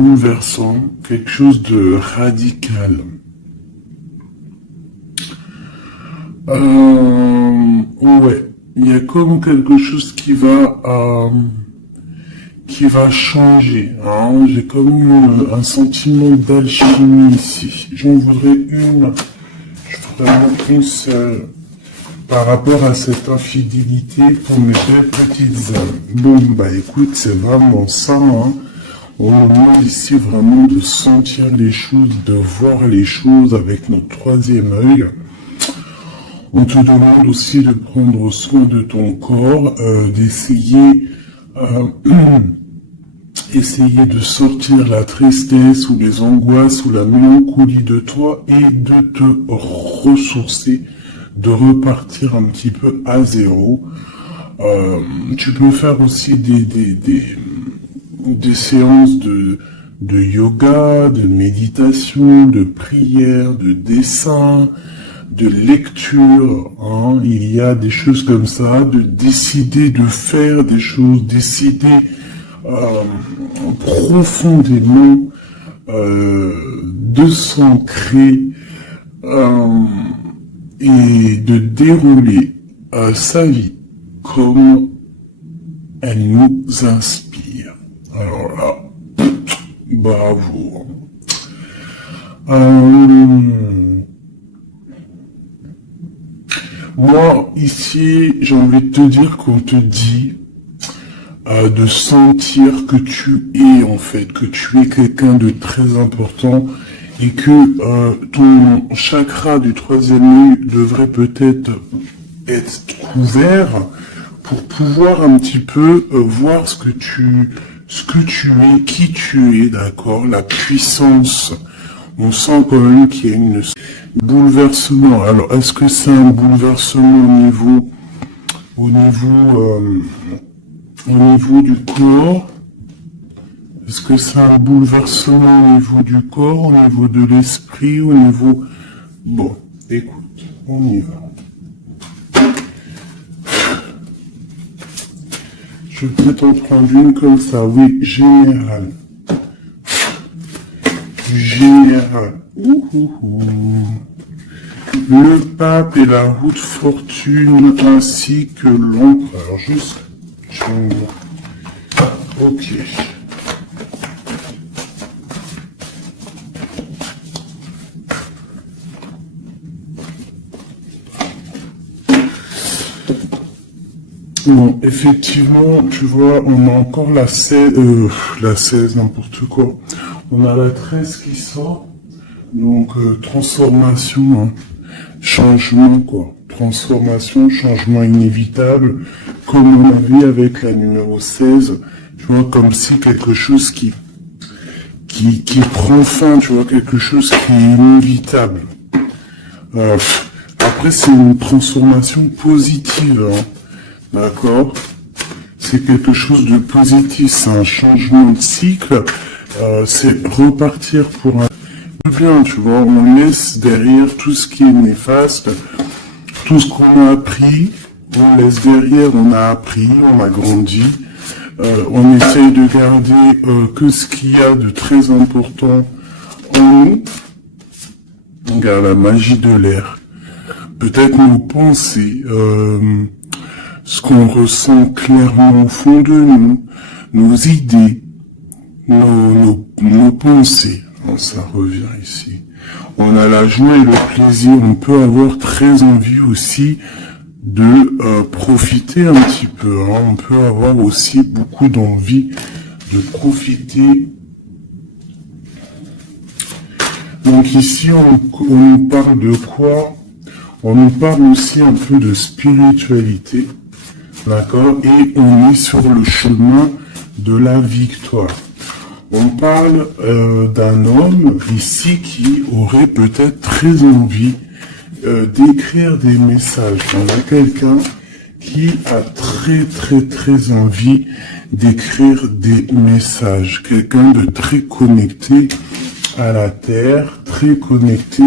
bouleversant, quelque chose de radical. Ouais, il y a comme quelque chose qui va changer. Hein. J'ai comme un sentiment d'alchimie ici. J'en voudrais vraiment une seule. Par rapport à cette infidélité pour mes belles petites âmes. Bon, bah écoute, c'est vraiment ça, hein. On nous demande ici vraiment de sentir les choses, de voir les choses avec notre troisième œil. On te demande aussi de prendre soin de ton corps, d'essayer essayer de sortir la tristesse ou les angoisses ou la mélancolie de toi et de te ressourcer, de repartir un petit peu à zéro. Tu peux faire aussi des séances de yoga, de méditation, de prière, de dessin, de lecture. Hein. Il y a des choses comme ça, de décider de faire des choses, décider profondément de s'ancrer et de dérouler sa vie comme elle nous inspire. Alors là, bravo. Moi, ici, j'ai envie de te dire qu'on te dit de sentir que tu es, en fait, que tu es quelqu'un de très important et que ton chakra du troisième œil devrait peut-être être couvert pour pouvoir un petit peu voir ce que tu es, qui tu es, d'accord, la puissance. On sent quand même qu'il y a une bouleversement. Alors, est-ce que c'est un bouleversement au niveau du corps? Est-ce que c'est un bouleversement au niveau du corps, au niveau de l'esprit, au niveau... Bon, écoute, on y va. Je peux t'en prendre une comme ça, oui, général. Général. Le pape et la roue de fortune ainsi que l'empereur. Juste... Ok. Bon, effectivement, tu vois, on a encore la 16, n'importe quoi. On a la 13 qui sort. Donc, transformation, hein. Changement, quoi. Transformation, changement inévitable, comme on avait avec la numéro 16, tu vois, comme si quelque chose qui prend fin, tu vois, quelque chose qui est inévitable. Après, c'est une transformation positive, hein. D'accord? C'est quelque chose de positif, c'est un changement de cycle, c'est repartir pour un bien, tu vois, on laisse derrière tout ce qui est néfaste, tout ce qu'on a appris, on laisse derrière, on a appris, on a grandi, on essaye de garder que ce qu'il y a de très important en nous. Regarde la magie de l'air. Peut-être nos pensées, ce qu'on ressent clairement au fond de nous, nos idées, nos pensées. Ça revient ici. On a la joie et le plaisir. On peut avoir très envie aussi de profiter un petit peu. Hein. On peut avoir aussi beaucoup d'envie de profiter. Donc ici, on nous parle de quoi? On nous parle aussi un peu de spiritualité. D'accord? Et on est sur le chemin de la victoire. On parle d'un homme ici qui aurait peut-être très envie d'écrire des messages. On a quelqu'un qui a très envie d'écrire des messages. Quelqu'un de très connecté à la terre, très connecté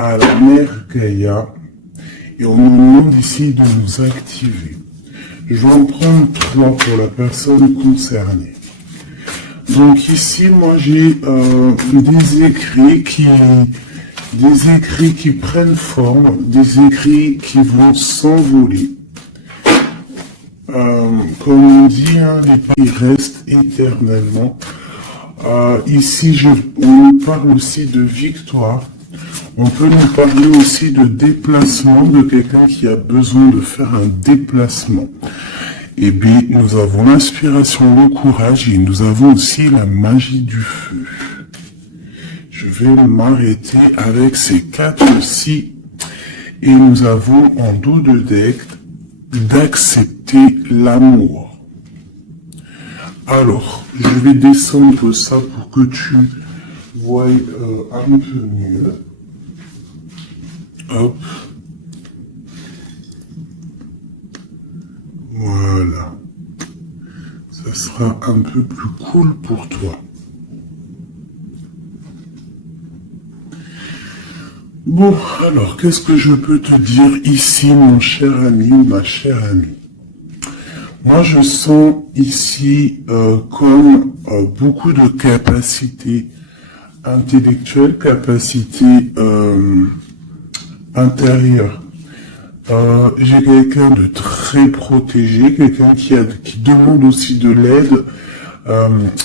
à la mère Gaïa. Et on nous demande ici de nous activer. Je vais en prendre 3 pour la personne concernée. Donc ici, moi j'ai des écrits qui prennent forme, des écrits qui vont s'envoler. Comme on dit, hein, les pays restent éternellement. Ici, on nous parle aussi de victoire. On peut nous parler aussi de déplacement, de quelqu'un qui a besoin de faire un déplacement. Et bien, nous avons l'inspiration, le courage et nous avons aussi la magie du feu. Je vais m'arrêter avec ces 4-ci. Et nous avons en dos de deck d'accepter l'amour. Alors, je vais descendre ça pour que tu voies un peu mieux. Hop. Voilà. Ça sera un peu plus cool pour toi. Bon, alors, qu'est-ce que je peux te dire ici, mon cher ami ou ma chère amie? Moi, je sens ici comme beaucoup de capacités intellectuelles, capacités intérieures. J'ai quelqu'un de très protégé, quelqu'un qui demande aussi de l'aide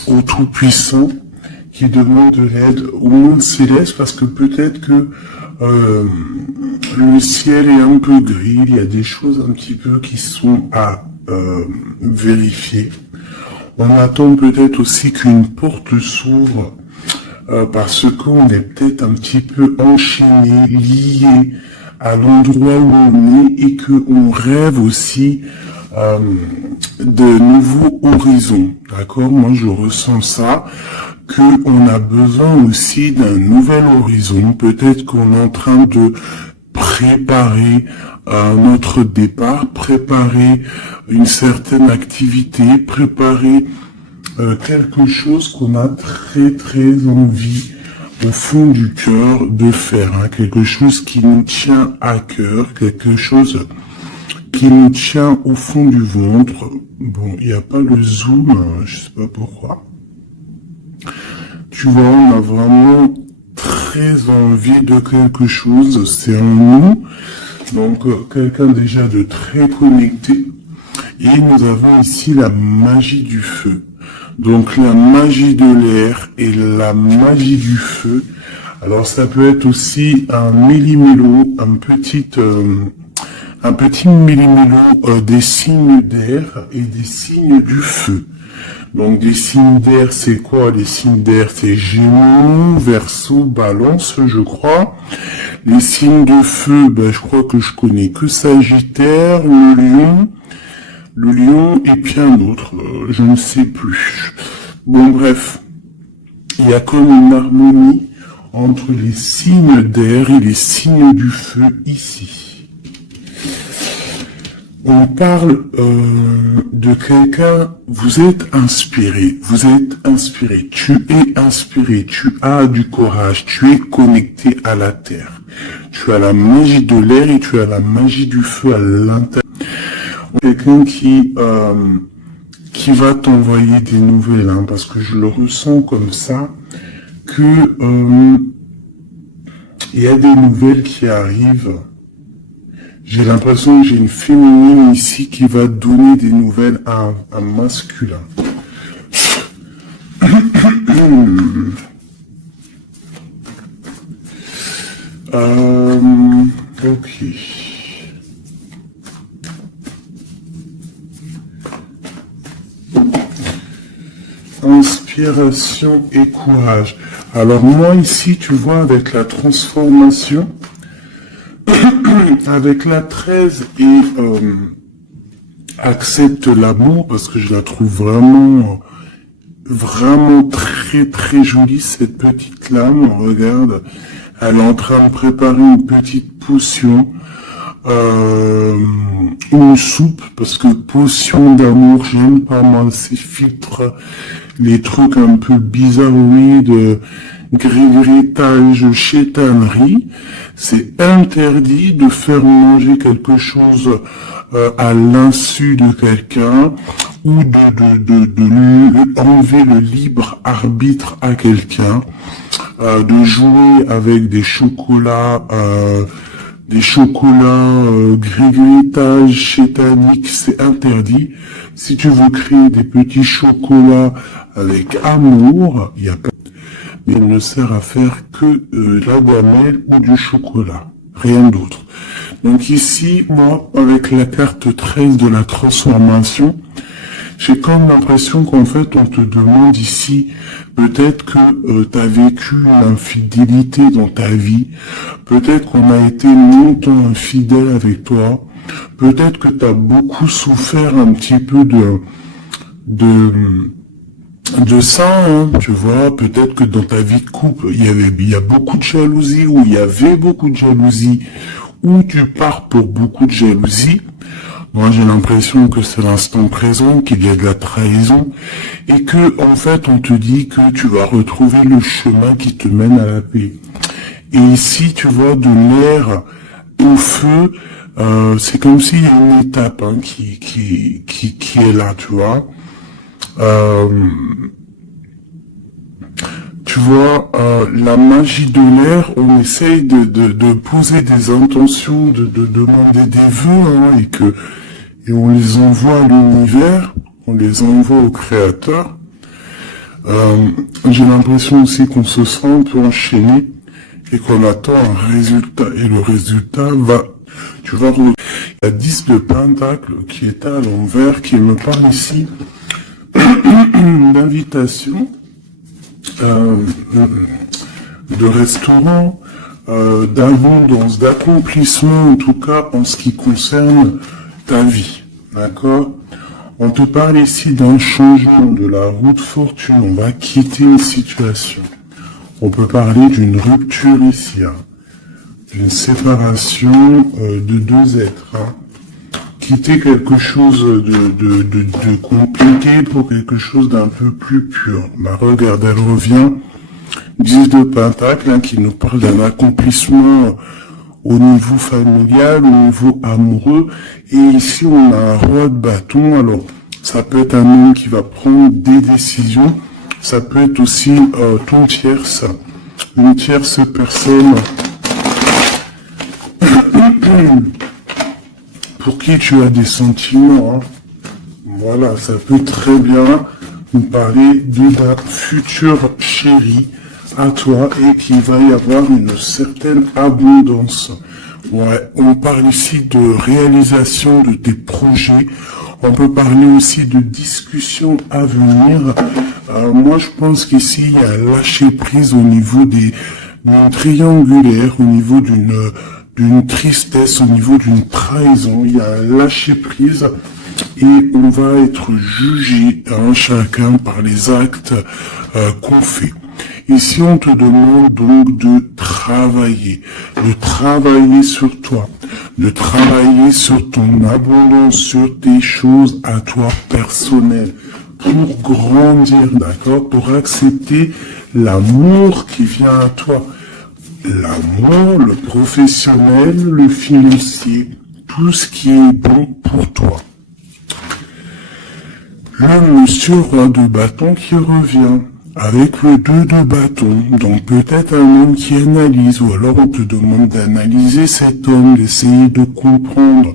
au Tout-Puissant, qui demande de l'aide au monde céleste, parce que peut-être que le ciel est un peu gris, il y a des choses un petit peu qui sont à vérifier. On attend peut-être aussi qu'une porte s'ouvre parce qu'on est peut-être un petit peu enchaîné, lié à l'endroit où on est et qu'on rêve aussi de nouveaux horizons. D'accord? Moi, je ressens ça, qu'on a besoin aussi d'un nouvel horizon. Peut-être qu'on est en train de préparer notre départ, préparer une certaine activité, préparer quelque chose qu'on a très envie au fond du cœur de faire, hein, quelque chose qui nous tient à cœur, quelque chose qui nous tient au fond du ventre. Bon, il n'y a pas le zoom, hein, je sais pas pourquoi. Tu vois, on a vraiment très envie de quelque chose, c'est en nous, donc quelqu'un déjà de très connecté, et nous avons ici la magie du feu, donc la magie de l'air et la magie du feu. Alors ça peut être aussi un méli-mélo, un petit méli-mélo des signes d'air et des signes du feu. Donc des signes d'air, c'est quoi? Les signes d'air, c'est Gémeaux, Verseau, Balance, je crois. Les signes de feu, ben, je crois que je connais que Sagittaire, le lion et puis un autre, je ne sais plus. Bon bref, il y a comme une harmonie entre les signes d'air et les signes du feu ici. On parle de quelqu'un, vous êtes inspiré, tu es inspiré, tu as du courage, tu es connecté à la terre. Tu as la magie de l'air et tu as la magie du feu à l'intérieur. Quelqu'un qui va t'envoyer des nouvelles, hein, parce que je le ressens comme ça, que il y a des nouvelles qui arrivent. J'ai l'impression que j'ai une féminine ici qui va donner des nouvelles à un masculin. Ok. Inspiration et courage. Alors moi ici, tu vois, avec la transformation, avec la 13 et accepte l'amour, parce que je la trouve vraiment très jolie, cette petite lame. Regarde, elle est en train de préparer une petite potion, une soupe, parce que potion d'amour, j'aime pas moi ces filtres, les trucs un peu bizarroïdes, grigritage, chétanerie. C'est interdit de faire manger quelque chose à l'insu de quelqu'un ou de lui enlever le libre arbitre à quelqu'un, de jouer avec des chocolats grigritage chétanique, c'est interdit. Si tu veux créer des petits chocolats avec amour, il y a pas, mais il ne sert à faire que la gamelle ou du chocolat, rien d'autre. Donc ici, moi, avec la carte 13 de la transformation, j'ai comme l'impression qu'en fait, on te demande ici, peut-être que tu as vécu une infidélité dans ta vie, peut-être qu'on a été longtemps infidèle avec toi, peut-être que tu as beaucoup souffert un petit peu de ça, hein, tu vois, peut-être que dans ta vie de couple, il y a beaucoup de jalousie, ou il y avait beaucoup de jalousie, ou tu pars pour beaucoup de jalousie. Moi, j'ai l'impression que c'est l'instant présent, qu'il y a de la trahison, et que, en fait, on te dit que tu vas retrouver le chemin qui te mène à la paix. Et ici, tu vois, de l'air au feu, c'est comme s'il y a une étape, hein, qui est là, tu vois. Tu vois, la magie de l'air, on essaye de poser des intentions, de demander des vœux, hein, et on les envoie à l'univers, on les envoie au créateur. J'ai l'impression aussi qu'on se sent un peu enchaîné et qu'on attend un résultat, et le résultat va, tu vois, il y a 10 de pentacle qui est à l'envers, qui me parle ici d'invitation, de restaurant, d'abondance, d'accomplissement, en tout cas en ce qui concerne ta vie, d'accord? On te parle ici d'un changement de la roue de fortune, on va quitter une situation. On peut parler d'une rupture ici, hein, d'une séparation de deux êtres, hein. Quitter quelque chose de compliqué pour quelque chose d'un peu plus pur. Bah regarde, elle revient, 10 de pentacle, hein, qui nous parle d'un accomplissement au niveau familial, au niveau amoureux, et ici on a un roi de bâton. Alors ça peut être un homme qui va prendre des décisions, ça peut être aussi ton tierce, une tierce personne pour qui tu as des sentiments, hein. Voilà, ça peut très bien nous parler d'un futur chéri à toi et qu'il va y avoir une certaine abondance. Ouais, on parle ici de réalisation de tes projets. On peut parler aussi de discussions à venir. Moi, je pense qu'ici, il y a un lâcher prise au niveau d'une triangulaire, au niveau d'une tristesse, au niveau d'une trahison. Il y a un lâcher prise et on va être jugé, hein, chacun par les actes qu'on fait. Ici, on te demande donc de travailler sur toi, de travailler sur ton abondance, sur tes choses à toi personnelles, pour grandir, d'accord, pour accepter l'amour qui vient à toi. L'amour, le professionnel, le financier, tout ce qui est bon pour toi. Le monsieur roi de bâton qui revient avec le 2 de bâton, donc peut-être un homme qui analyse, ou alors on te demande d'analyser cet homme, d'essayer de comprendre.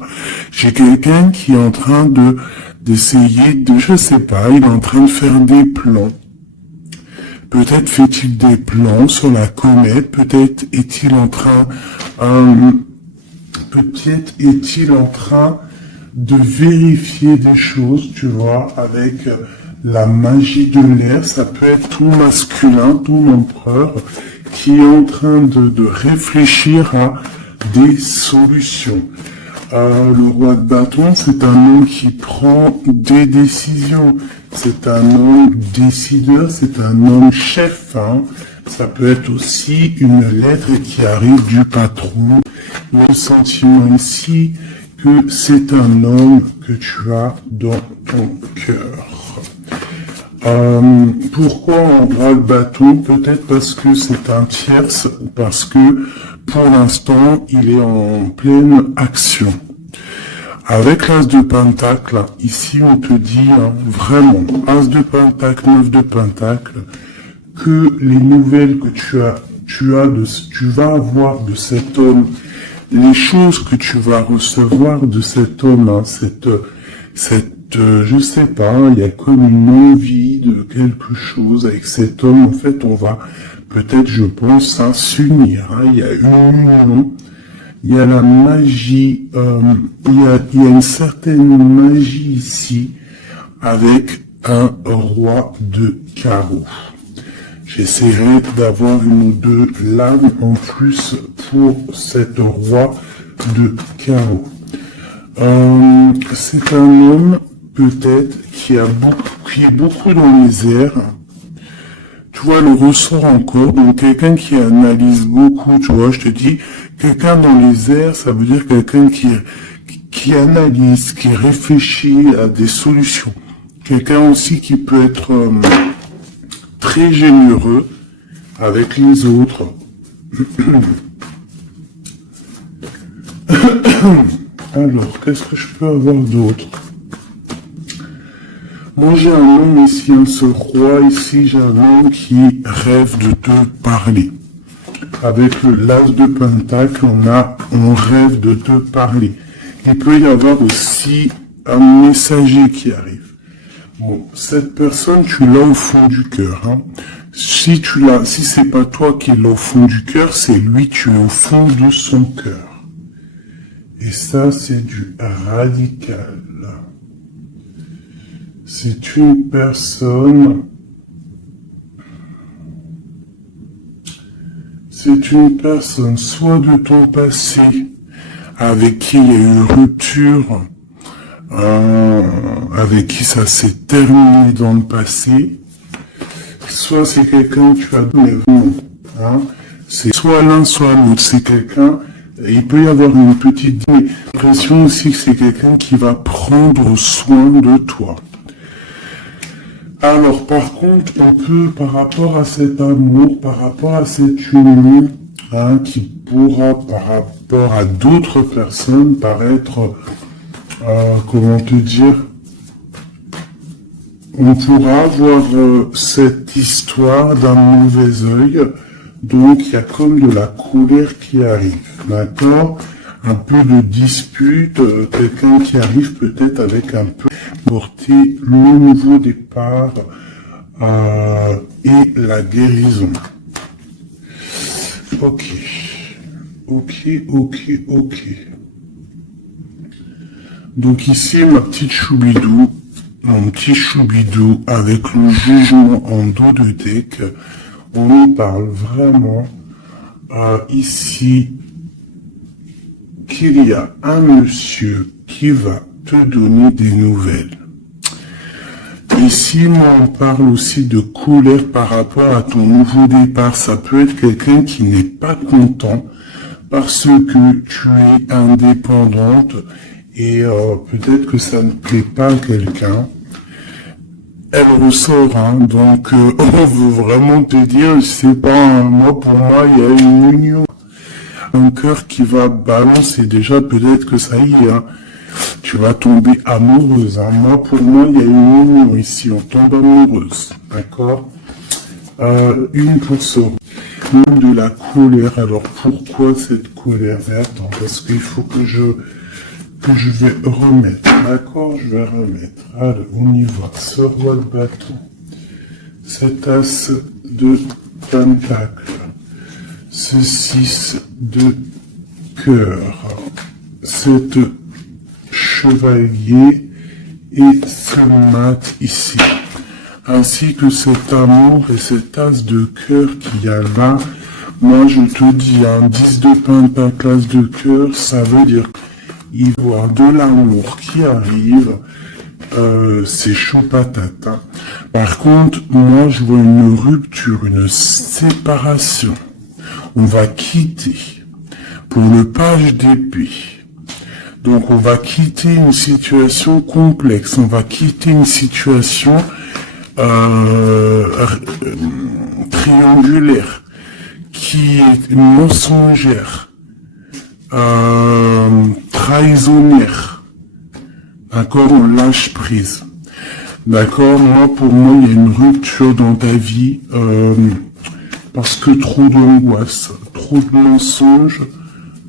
J'ai quelqu'un qui est en train d'essayer de, je sais pas, il est en train de faire des plans. Peut-être fait-il des plans sur la comète, peut-être est-il en train de vérifier des choses, tu vois, avec la magie de l'air. Ça peut être ton masculin, ton empereur, qui est en train de réfléchir à des solutions. Le roi de bâton, c'est un homme qui prend des décisions. C'est un homme décideur, c'est un homme chef, hein. Ça peut être aussi une lettre qui arrive du patron. Le sentiment ici que c'est un homme que tu as dans ton cœur. Pourquoi on voit le bâton? Peut-être parce que c'est un tierce, parce que pour l'instant, il est en pleine action. Avec l'As de Pentacle, ici on te dit vraiment, As de Pentacle, 9 de Pentacle, que les nouvelles que tu vas avoir de cet homme, les choses que tu vas recevoir de cet homme, je sais pas, il y a comme une envie de quelque chose avec cet homme. En fait, on va peut-être, je pense, s'unir. Il y a une union. Il y a la magie, il y a une certaine magie ici avec un roi de carreau. J'essaierai d'avoir une ou deux lames en plus pour cet roi de carreau. C'est un homme peut-être qui est beaucoup dans les airs. Tu vois, le ressort encore, donc quelqu'un qui analyse beaucoup, tu vois, je te dis, quelqu'un dans les airs, ça veut dire quelqu'un qui analyse, qui réfléchit à des solutions. Quelqu'un aussi qui peut être très généreux avec les autres. Alors, qu'est-ce que je peux avoir d'autre? Moi, j'ai un homme ici, ce roi ici, j'ai un homme qui rêve de te parler. Avec le l'As de Pentacle, on rêve de te parler. Il peut y avoir aussi un messager qui arrive. Bon, cette personne, tu l'as au fond du cœur. Si c'est pas toi qui l'as au fond du cœur, c'est lui, tu es au fond de son cœur. Et ça, c'est du radical. C'est une personne soit de ton passé, avec qui il y a eu une rupture, avec qui ça s'est terminé dans le passé, soit c'est quelqu'un que tu as donné, c'est soit l'un, soit l'autre, c'est quelqu'un, il peut y avoir une petite impression aussi que c'est quelqu'un qui va prendre soin de toi. Alors, par contre, on peut, par rapport à cet amour, par rapport à cette union, qui pourra, par rapport à d'autres personnes, paraître, comment te dire, on pourra avoir cette histoire d'un mauvais œil, donc il y a comme de la colère qui arrive, d'accord? Un peu de dispute, quelqu'un qui arrive peut-être avec un peu porter le nouveau départ et la guérison. Ok. Donc ici, mon petit choubidou avec le jugement en dos de deck, on nous parle vraiment ici qu'il y a un monsieur qui va te donner des nouvelles. Ici, on parle aussi de colère par rapport à ton nouveau départ. Ça peut être quelqu'un qui n'est pas content parce que tu es indépendante et peut-être que ça ne plaît pas à quelqu'un. Elle ressort, donc on veut vraiment te dire, je sais pas, pour moi, il y a une union. Un cœur qui va balancer, déjà peut-être que ça y est, tu vas tomber amoureuse. Pour moi, il y a une union ici, on tombe amoureuse, d'accord? Une pour ça. Même de la colère. Alors pourquoi cette colère? Attends, parce qu'il faut que je vais remettre, d'accord? Je vais remettre. Allez, on y va. Ce roi de bâton. Cet as de pentacle. Ce 6 de cœur, cet chevalier et ce mat ici, ainsi que cet amour et cet as de cœur qu'il y a là. Moi je te dis, un 10 de pentacle, as de cœur, ça veut dire qu'il va y avoir de l'amour qui arrive, c'est chaud patate. Par contre, moi je vois une rupture, une séparation. On va quitter pour le page d'épée. Donc on va quitter une situation complexe, on va quitter une situation triangulaire, qui est mensongère, trahisonnière, d'accord, on lâche prise. D'accord, pour moi, il y a une rupture dans ta vie, parce que trop d'angoisse, trop de mensonges,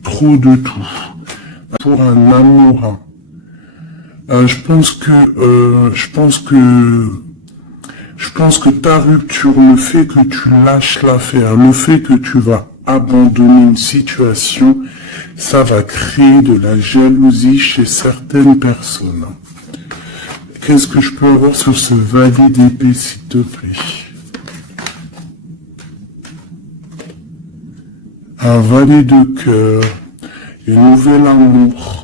trop de tout. Pour un amoureux. Je pense que ta rupture, le fait que tu lâches l'affaire, le fait que tu vas abandonner une situation, ça va créer de la jalousie chez certaines personnes. Qu'est-ce que je peux avoir sur ce valet d'épée, s'il te plaît? Un valet de cœur, un nouvel amour,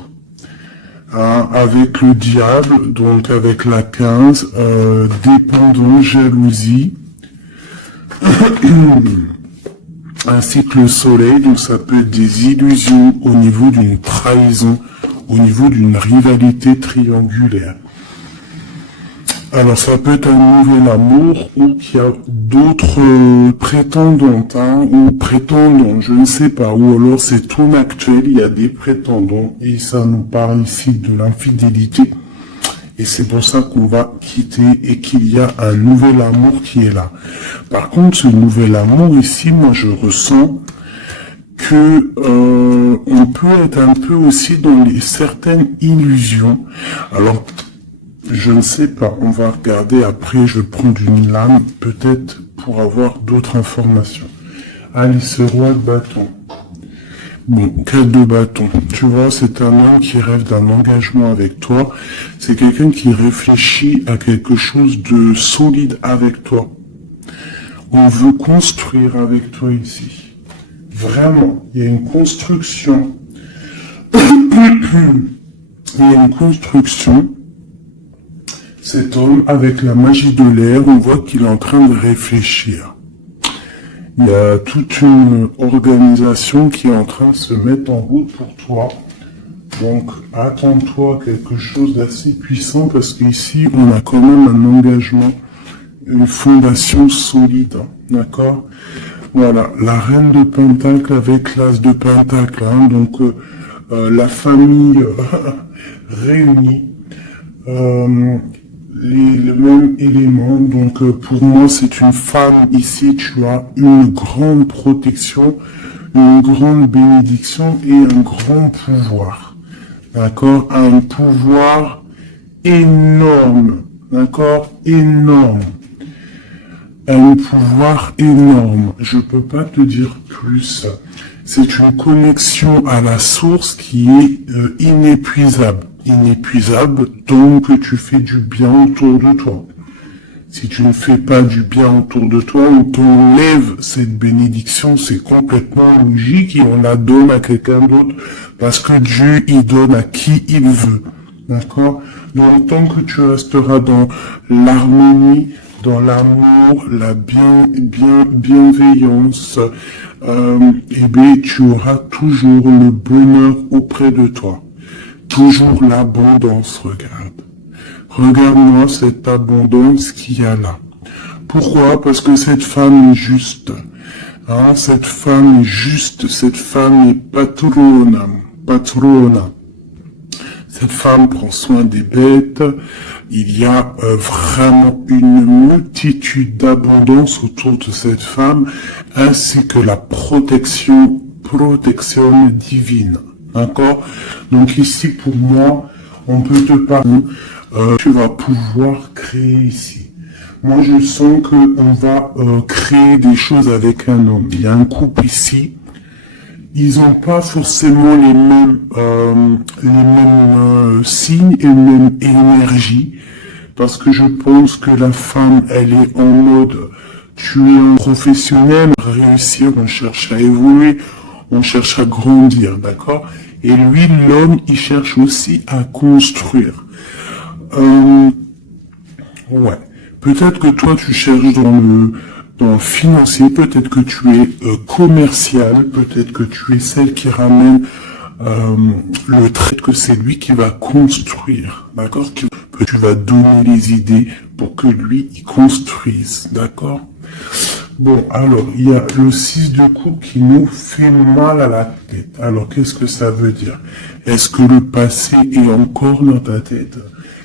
avec le diable, donc avec la 15, dépendance, jalousie, ainsi que le soleil, donc ça peut être des illusions au niveau d'une trahison, au niveau d'une rivalité triangulaire. Alors ça peut être un nouvel amour ou qu'il y a d'autres prétendantes ou prétendants, je ne sais pas, ou alors c'est ton actuel, il y a des prétendants et ça nous parle ici de l'infidélité et c'est pour ça qu'on va quitter et qu'il y a un nouvel amour qui est là. Par contre, ce nouvel amour ici, moi je ressens que on peut être un peu aussi dans certaines illusions. Alors je ne sais pas, on va regarder après, je prends une lame, peut-être pour avoir d'autres informations. Allez, ce roi de bâton. Bon, 4 de bâton. Tu vois, c'est un homme qui rêve d'un engagement avec toi. C'est quelqu'un qui réfléchit à quelque chose de solide avec toi. On veut construire avec toi ici. Vraiment, il y a une construction. Il y a une construction. Cet homme, avec la magie de l'air, on voit qu'il est en train de réfléchir. Il y a toute une organisation qui est en train de se mettre en route pour toi. Donc, attends-toi à quelque chose d'assez puissant parce qu'ici, on a quand même un engagement, une fondation solide. D'accord? Voilà, la reine de Pentacle avec l'as de Pentacle. Donc, la famille réunie. Le même élément, donc pour moi c'est une femme ici, tu as une grande protection, une grande bénédiction et un grand pouvoir, d'accord, un pouvoir énorme, d'accord, énorme, un pouvoir énorme, je peux pas te dire plus, c'est une connexion à la source qui est inépuisable. Inépuisable, donc tu fais du bien autour de toi. Si tu ne fais pas du bien autour de toi, on t'enlève cette bénédiction, c'est complètement logique et on la donne à quelqu'un d'autre parce que Dieu, il donne à qui il veut. D'accord? Donc tant que tu resteras dans l'harmonie, dans l'amour, la bienveillance, tu auras toujours le bonheur auprès de toi. Toujours l'abondance, regarde. Regarde-moi cette abondance qu'il y a là. Pourquoi? Parce que cette femme est juste. Cette femme est juste, cette femme est patrona. Cette femme prend soin des bêtes. Il y a vraiment une multitude d'abondance autour de cette femme, ainsi que la protection divine. D'accord? Donc ici, pour moi, on peut te parler, tu vas pouvoir créer ici. Moi, je sens qu'on va créer des choses avec un homme. Il y a un couple ici. Ils n'ont pas forcément les mêmes signes et les mêmes énergies. Parce que je pense que la femme, elle est en mode, tu es un professionnel, réussir, on cherche à évoluer. On cherche à grandir, d'accord? Et lui, l'homme, il cherche aussi à construire. Ouais. Peut-être que toi, tu cherches dans le financier, peut-être que tu es commercial, peut-être que tu es celle qui ramène le trait, que c'est lui qui va construire, d'accord? Que tu vas donner les idées pour que lui, il construise, d'accord? Bon, alors, il y a le 6 de coupe qui nous fait mal à la tête. Alors, qu'est-ce que ça veut dire? Est-ce que le passé est encore dans ta tête?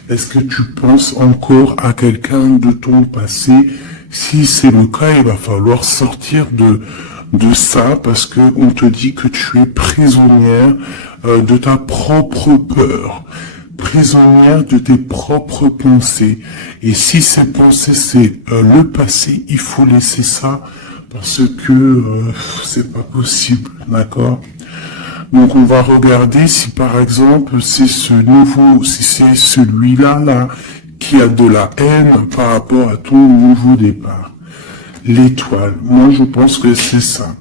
Est-ce que tu penses encore à quelqu'un de ton passé? Si c'est le cas, il va falloir sortir de ça parce que on te dit que tu es prisonnière de ta propre peur, prisonnière de tes propres pensées. Et si ces pensées c'est le passé, il faut laisser ça parce que c'est pas possible, d'accord? Donc on va regarder si par exemple c'est si c'est celui-là là qui a de la haine par rapport à ton nouveau départ. L'étoile, moi je pense que c'est ça.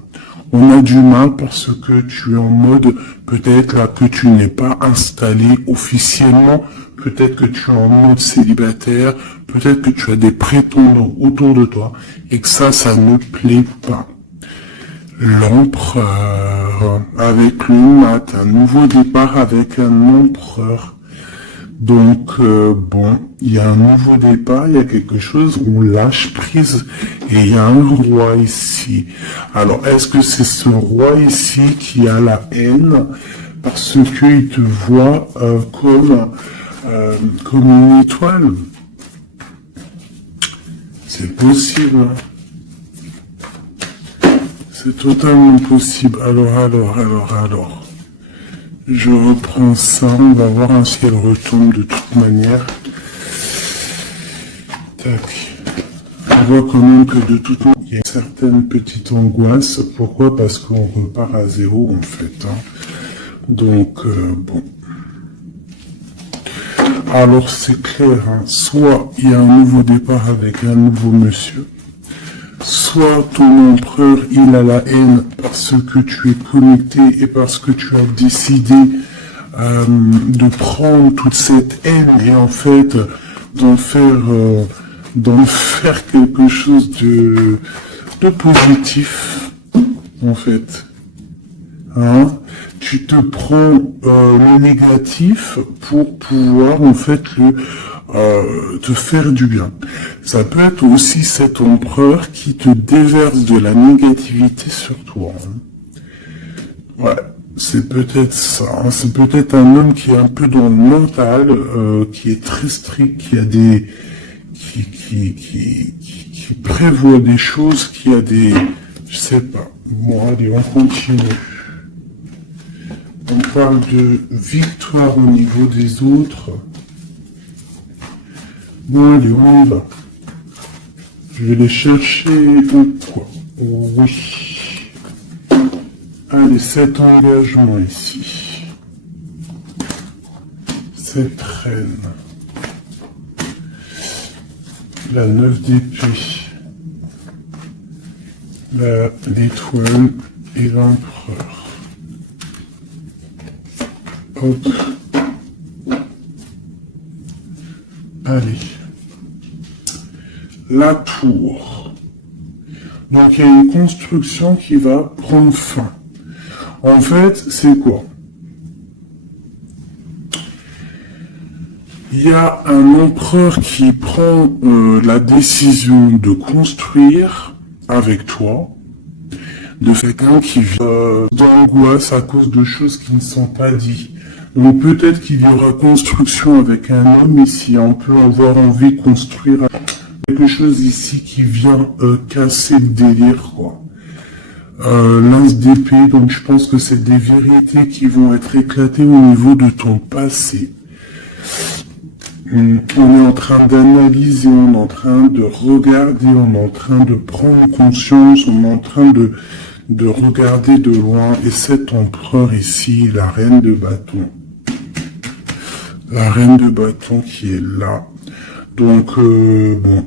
On a du mal parce que tu es en mode, peut-être là que tu n'es pas installé officiellement, peut-être que tu es en mode célibataire, peut-être que tu as des prétendants autour de toi et que ça ne plaît pas. L'empereur, avec le mat, un nouveau départ avec un empereur. Donc, bon, il y a un nouveau départ, il y a quelque chose où on lâche prise et il y a un roi ici. Alors, est-ce que c'est ce roi ici qui a la haine parce qu'il te voit comme une étoile? C'est possible. C'est totalement possible. Alors. Je reprends ça, on va voir si elle retombe de toute manière. Tac. On voit quand même que de toute manière, il y a une certaine petite angoisse. Pourquoi? Parce qu'on repart à zéro en fait. Hein. Donc, bon. Alors c'est clair, hein. Soit il y a un nouveau départ avec un nouveau monsieur, soit ton empereur, il a la haine parce que tu es connecté et parce que tu as décidé de prendre toute cette haine et en fait d'en faire quelque chose de positif, en fait. Hein? Tu te prends le négatif pour pouvoir en fait te faire du bien. Ça peut être aussi cet empereur qui te déverse de la négativité sur toi. Hein. Ouais, c'est peut-être ça. Hein. C'est peut-être un homme qui est un peu dans le mental, qui est très strict, qui a des, qui prévoit des choses, qui a des, je sais pas. Bon, allez, on continue. On parle de victoire au niveau des autres. Bon, allez, on y va. Je vais les chercher ou quoi? Oui. Allez, cet engagement ici. Cette reine. La 9 d'épée. L'étoile et l'empereur. Hop. Allez. La tour. Donc il y a une construction qui va prendre fin. En fait, c'est quoi? Il y a un empereur qui prend la décision de construire avec toi, de quelqu'un qui vient d'angoisse à cause de choses qui ne sont pas dites. Donc peut-être qu'il y aura construction avec un homme ici, on peut avoir envie de construire quelque chose ici qui vient casser le délire, quoi. L'as d'épée, donc je pense que c'est des vérités qui vont être éclatées au niveau de ton passé. On est en train d'analyser, on est en train de regarder, on est en train de prendre conscience, on est en train de regarder de loin. Et cet empereur ici, la reine de bâton. La reine de bâton qui est là. Donc, bon.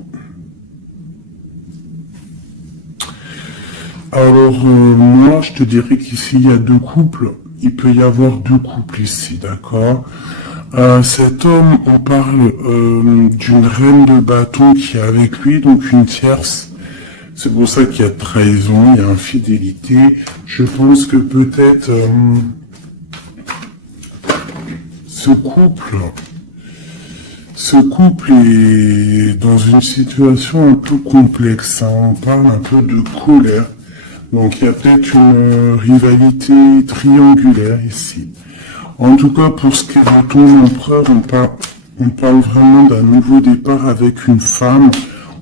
Alors, moi, je te dirais qu'ici, il y a deux couples. Il peut y avoir deux couples ici, d'accord? Cet homme, on parle d'une reine de bâton qui est avec lui, donc une tierce. C'est pour ça qu'il y a trahison, il y a infidélité. Je pense que peut-être ce Ce couple est dans une situation un peu complexe, hein. On parle un peu de colère. Donc il y a peut-être une rivalité triangulaire ici. En tout cas, pour ce qui est de ton empereur, on parle vraiment d'un nouveau départ avec une femme.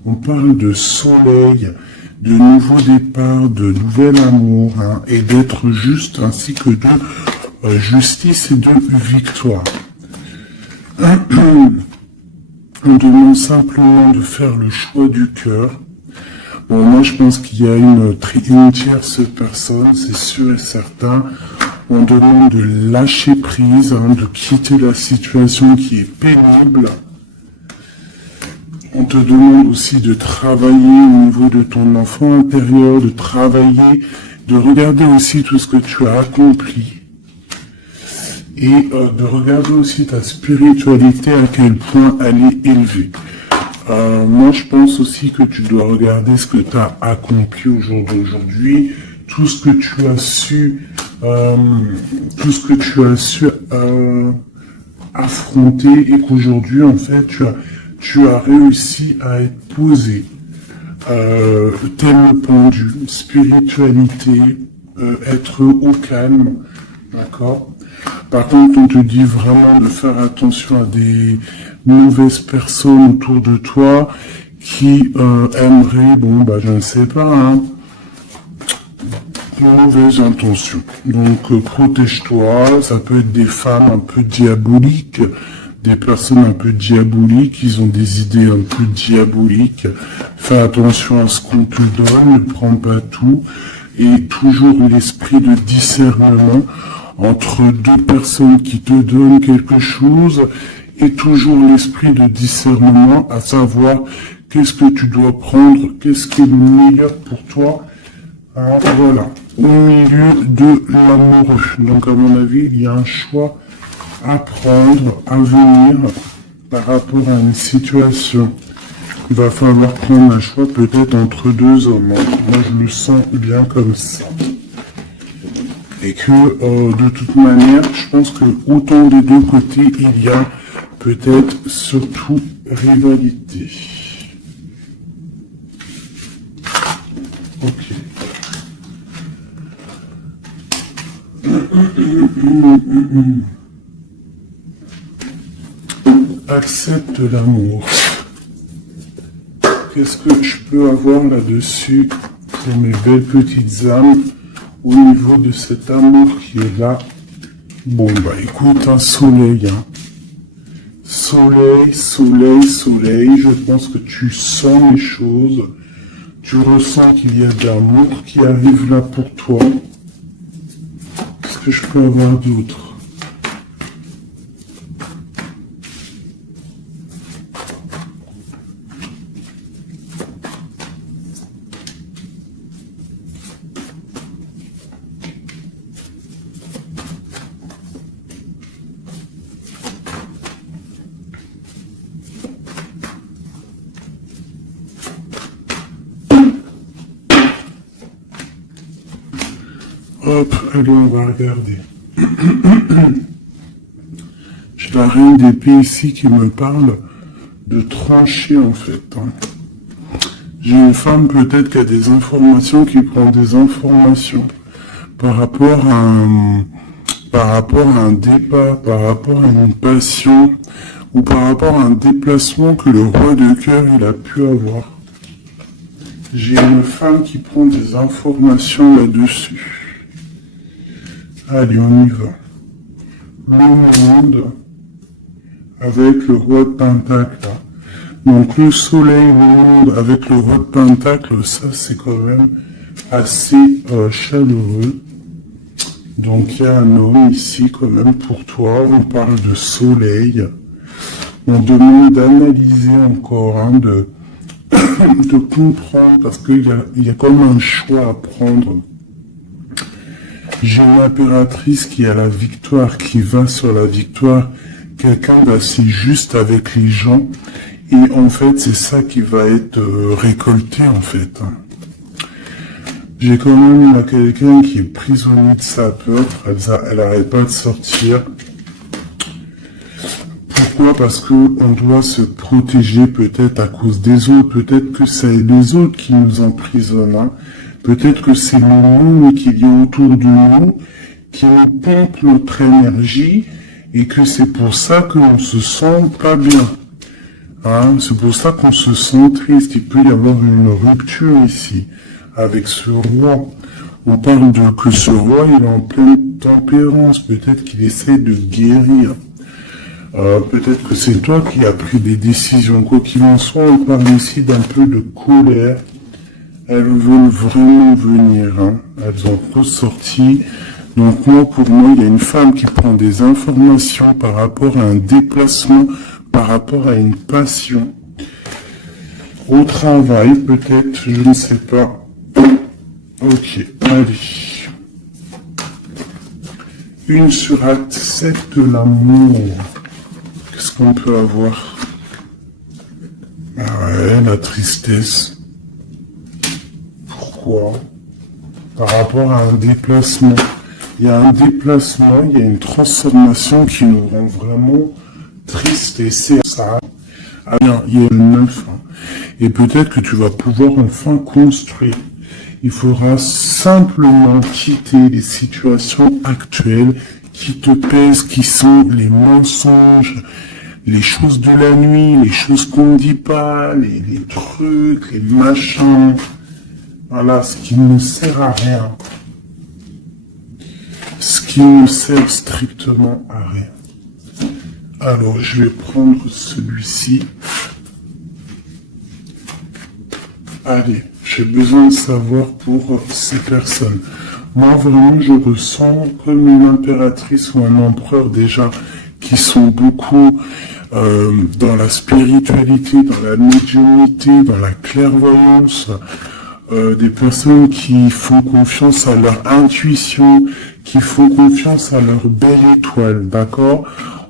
On parle de soleil, de nouveau départ, de nouvel amour, hein, et d'être juste, ainsi que de justice et de victoire. On demande simplement de faire le choix du cœur. Bon, moi je pense qu'il y a une tierce personne, c'est sûr et certain. On demande de lâcher prise, hein, de quitter la situation qui est pénible. On te demande aussi de travailler au niveau de ton enfant intérieur, de travailler, de regarder aussi tout ce que tu as accompli. Et de regarder aussi ta spiritualité, à quel point elle est élevée. Moi, je pense aussi que tu dois regarder ce que tu as accompli au jour d'aujourd'hui, tout ce que tu as su, affronter, et qu'aujourd'hui, en fait, tu as réussi à être posé, tel le pendu, spiritualité, être au calme, d'accord? Par contre, on te dit vraiment de faire attention à des mauvaises personnes autour de toi qui aimeraient, bon, bah, je ne sais pas, hein, de mauvaises intentions. Donc, protège-toi. Ça peut être des femmes un peu diaboliques, des personnes un peu diaboliques, ils ont des idées un peu diaboliques. Fais attention à ce qu'on te donne, ne prends pas tout. Et toujours l'esprit de discernement entre deux personnes qui te donnent quelque chose, et toujours l'esprit de discernement, à savoir qu'est-ce que tu dois prendre, qu'est-ce qui est le meilleur pour toi. Alors, voilà, au milieu de l'amoureux. Donc à mon avis, il y a un choix à prendre, à venir, par rapport à une situation. Il va falloir prendre un choix peut-être entre deux hommes. Moi, je le sens bien comme ça. Et que, de toute manière, je pense que autant des deux côtés, il y a peut-être surtout rivalité. Ok. Accepte l'amour. Qu'est-ce que je peux avoir là-dessus pour mes belles petites âmes au niveau de cet amour qui est là? Bon, bah écoute, un soleil, hein. Soleil, soleil, soleil, je pense que tu sens les choses, tu ressens qu'il y a de l'amour qui arrive là pour toi. Qu'est-ce que je peux avoir d'autre? Hop, allez, on va regarder. J'ai la reine d'épée ici qui me parle de trancher, en fait. Hein. J'ai une femme peut-être qui a des informations, qui prend des informations par rapport à un départ, par rapport à une passion, ou par rapport à un déplacement que le roi de cœur il a pu avoir. J'ai une femme qui prend des informations là-dessus. Allez, on y va. Le monde avec le roi de Pentacle. Donc le soleil, le monde avec le roi de Pentacle, ça c'est quand même assez chaleureux. Donc il y a un homme ici quand même pour toi. On parle de soleil. On demande d'analyser encore, hein, de comprendre, parce qu'il y a comme un choix à prendre. J'ai une impératrice qui a la victoire, qui va sur la victoire, quelqu'un d'assez juste avec les gens, et en fait c'est ça qui va être récolté en fait. J'ai quand même quelqu'un qui est prisonnier de sa peur, elle n'arrête pas de sortir. Pourquoi? Parce que on doit se protéger peut-être à cause des autres, peut-être que c'est les autres qui nous emprisonnent, hein. Peut-être que c'est le monde qu'il y a autour de nous qui nous pompe notre énergie et que c'est pour ça qu'on se sent pas bien. Hein, c'est pour ça qu'on se sent triste. Il peut y avoir une rupture ici avec ce roi. On parle de que ce roi il est en pleine tempérance. Peut-être qu'il essaie de guérir. Peut-être que c'est toi qui as pris des décisions. Quoi qu'il en soit, on parle ici d'un peu de colère. Elles veulent vraiment venir. Hein. Elles ont ressorti. Donc moi, pour moi, il y a une femme qui prend des informations par rapport à un déplacement, par rapport à une passion. Au travail, peut-être, je ne sais pas. Ok, allez. Une sur acte 7 de l'amour. Qu'est-ce qu'on peut avoir? Ah ouais, la tristesse. Pourquoi? Par rapport à un déplacement. Il y a un déplacement, il y a une transformation qui nous rend vraiment triste et c'est ça. Alors, il y a le 9. Hein. Et peut-être que tu vas pouvoir enfin construire. Il faudra simplement quitter les situations actuelles qui te pèsent, qui sont les mensonges, les choses de la nuit, les choses qu'on ne dit pas, les trucs, les machins. Voilà, ce qui ne sert à rien. Ce qui ne sert strictement à rien. Alors, je vais prendre celui-ci. Allez, j'ai besoin de savoir pour ces personnes. Moi, vraiment, je ressens comme une impératrice ou un empereur déjà qui sont beaucoup dans la spiritualité, dans la médiumnité, dans la clairvoyance. Des personnes qui font confiance à leur intuition, qui font confiance à leur belle étoile, d'accord?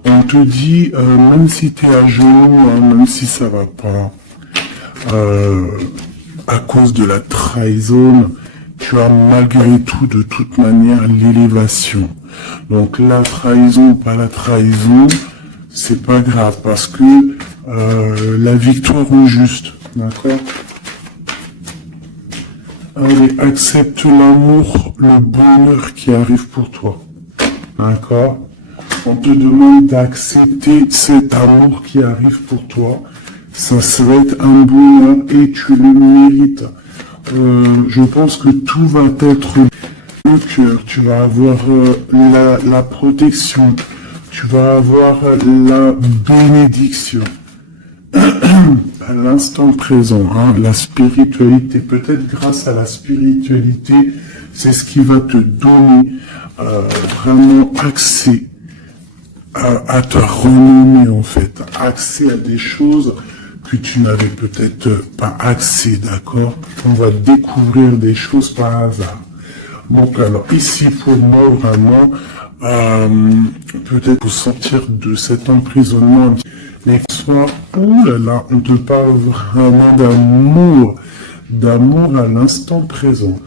On te dit, même si tu es à genoux, hein, même si ça va pas, à cause de la trahison, tu as malgré tout, de toute manière, l'élévation. Donc la trahison, pas la trahison, c'est pas grave, parce que la victoire est juste, d'accord? Allez, accepte l'amour, le bonheur qui arrive pour toi. D'accord? On te demande d'accepter cet amour qui arrive pour toi. Ça va être un bonheur et tu le mérites. Je pense que tout va être le cœur. Tu vas avoir la protection. Tu vas avoir la bénédiction. À l'instant présent, hein, la spiritualité, peut-être grâce à la spiritualité, c'est ce qui va te donner vraiment accès à ta renommée en fait, accès à des choses que tu n'avais peut-être pas accès, d'accord? On va découvrir des choses par hasard. Donc alors ici pour moi vraiment, peut-être pour sortir de cet emprisonnement, mais soit, oh là là, on te parle vraiment d'amour à l'instant présent.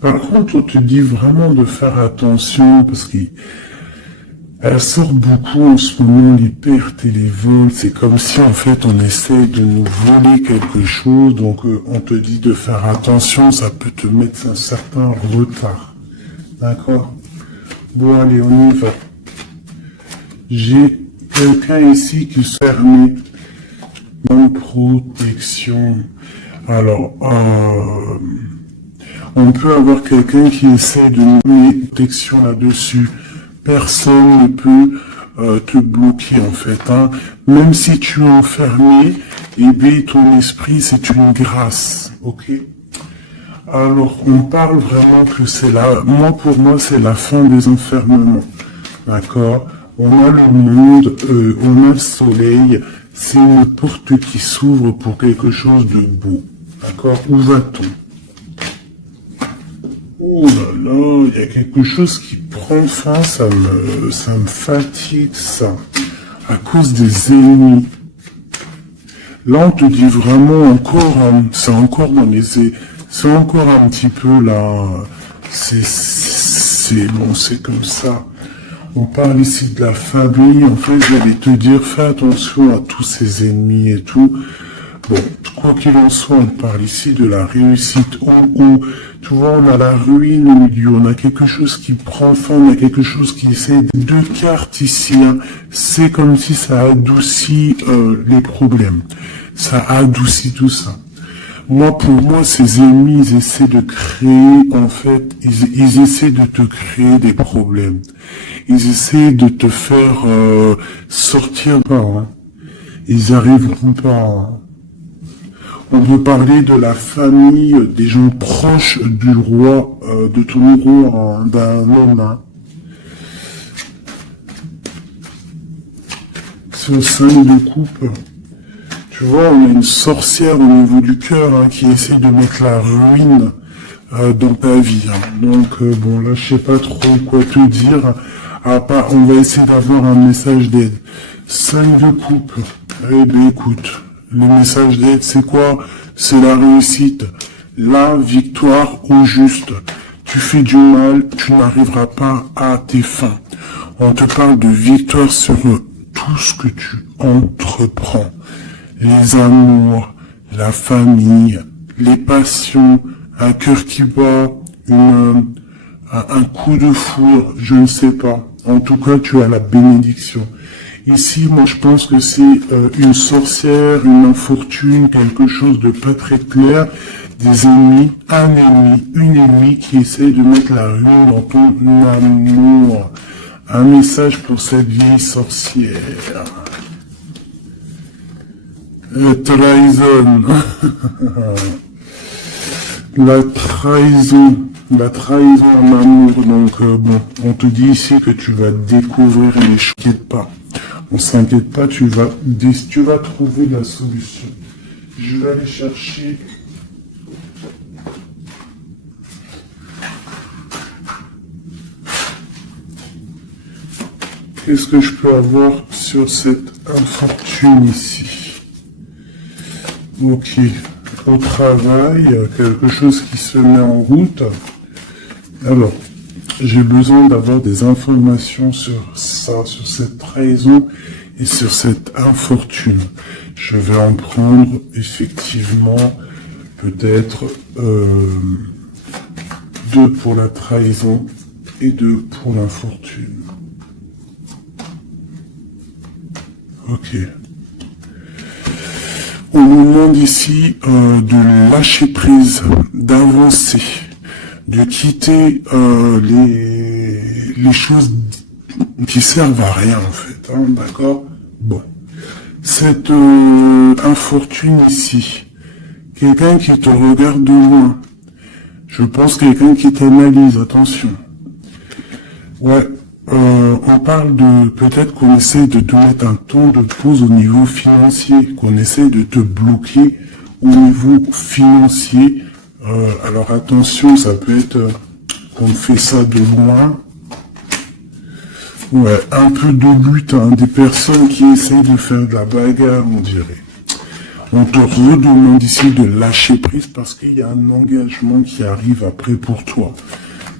Par contre, on te dit vraiment de faire attention, parce qu'elle sort beaucoup en ce moment, les pertes et les vols. C'est comme si en fait on essaie de nous voler quelque chose, donc on te dit de faire attention, ça peut te mettre un certain retard. D'accord? Bon allez, on y va. J'ai quelqu'un ici qui se permet une protection. Alors, on peut avoir quelqu'un qui essaie de nous mettre une protection là-dessus. Personne ne peut te bloquer en fait. Hein. Même si tu es enfermé, eh bien ton esprit c'est une grâce. Ok? Alors, on parle vraiment que c'est là. Moi, pour moi, c'est la fin des enfermements. D'accord? On a le monde, on a le soleil, c'est une porte qui s'ouvre pour quelque chose de beau. D'accord? Où va-t-on? Oh là là, il y a quelque chose qui prend fin, ça me fatigue ça, à cause des ennemis. Là, on te dit vraiment encore, c'est encore dans les... C'est encore un petit peu là, c'est bon, c'est comme ça. On parle ici de la famille. En fait, j'allais te dire, fais attention à tous ces ennemis et tout. Bon, quoi qu'il en soit, on parle ici de la réussite. Tu vois, on a la ruine au milieu, on a quelque chose qui prend fin, on a quelque chose qui essaie. Deux cartes ici, hein. C'est comme si ça adoucit les problèmes. Ça adoucit tout ça. Moi, pour moi, ces ennemis, ils essaient de créer, en fait, ils essaient de te créer des problèmes. Ils essaient de te faire sortir pas, hein. Ils arriveront pas, hein. On peut parler de la famille, des gens proches du roi, de ton roi, hein, d'un homme, hein. C'est le 5 de coupe. Tu vois, on a une sorcière au niveau du cœur, hein, qui essaie de mettre la ruine dans ta vie, hein. Donc, bon, là, je sais pas trop quoi te dire. À part, on va essayer d'avoir un message d'aide. 5 de coupe. Eh bien, écoute, le message d'aide, c'est quoi? C'est la réussite, la victoire au juste. Tu fais du mal, tu n'arriveras pas à tes fins. On te parle de victoire sur tout ce que tu entreprends. Les amours, la famille, les passions, un cœur qui bat, un coup de foudre, je ne sais pas. En tout cas, tu as la bénédiction. Ici, moi, je pense que c'est une sorcière, une infortune, quelque chose de pas très clair, des ennemis, un ennemi, une ennemie qui essaye de mettre la ruine dans ton amour. Un message pour cette vieille sorcière. La trahison. La trahison en amour. Donc, bon, on te dit ici que tu vas découvrir les choses. T'inquiète pas. On s'inquiète pas, tu vas trouver la solution. Je vais aller chercher. Qu'est-ce que je peux avoir sur cette infortune ici? Ok. Au travail, quelque chose qui se met en route. Alors, j'ai besoin d'avoir des informations sur ça, sur cette trahison et sur cette infortune. Je vais en prendre effectivement peut-être 2 pour la trahison et 2 pour l'infortune. Ok. On nous demande ici de lâcher prise, d'avancer, de quitter les choses qui servent à rien en fait, hein, d'accord? Bon, cette infortune ici, quelqu'un qui te regarde de loin, je pense quelqu'un qui t'analyse, attention. Ouais, on parle de, peut-être qu'on essaie de te mettre un temps de pause au niveau financier, qu'on essaie de te bloquer au niveau financier. Alors attention, ça peut être qu'on fait ça de loin. Ouais, un peu de but, hein, des personnes qui essayent de faire de la bagarre, on dirait. On te redemande ici de lâcher prise parce qu'il y a un engagement qui arrive après pour toi.